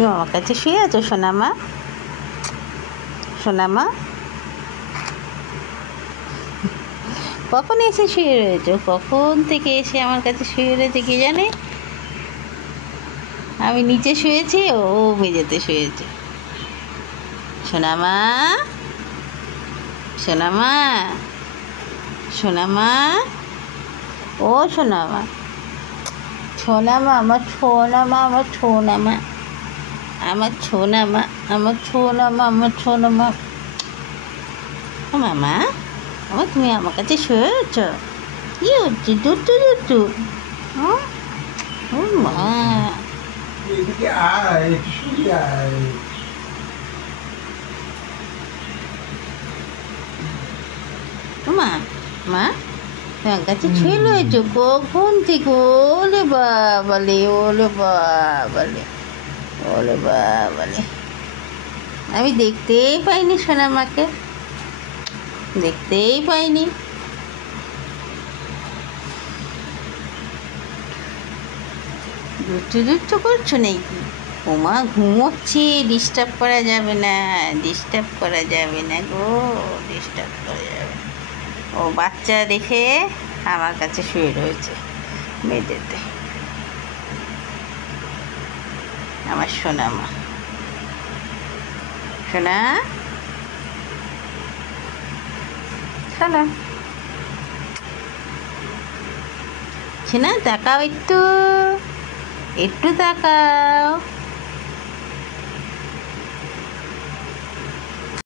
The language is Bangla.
তুমি আমার কাছে শুয়ে আছো সোনামা? সোনামা কখন এসে শুয়ে রয়েছো? কখন থেকে এসে আমার কাছে শুয়ে রয়েছে কি জানে? আমি নিচে শুয়েছি, ও মেঝেতে শুয়েছে। সোনামা, সোনামা, সোনামা, ও সোনামা, সোনামা, আমার সোনামা, আমার সোনামা, আমার সোনামা, আমার সোনামা, আমার সোনামা। ও মামা, আমার তুমি আমার কাছে শুয়েছ? কি হচ্ছে? দুটু দুটু। ও মা, এদিকে আয়, একটু শুয়ে আয়। ও মা, মা তোমার কাছে শুয়ে রয়েছ কখন থেকে? ওলে বাবালে, ওলে বাবালে, ওলে বাবালে। আমি দেখতেই পাইনি সোনামাকে, দেখতেই পাইনি। দুটু দুটু করছো নাকি? ওমা ঘুমোচ্ছে, ডিস্টার্ব করা যাবে না, ডিস্টার্ব করা যাবে না গো, ডিস্টার্ব করা যাবে না। ও বাচ্চা দেখে আমার কাছে শুয়ে রয়েছে মেঝেতে। আমার সোনামা, সোনা, সোনা, সোনা তাকাও একটু, একটু তাকাও।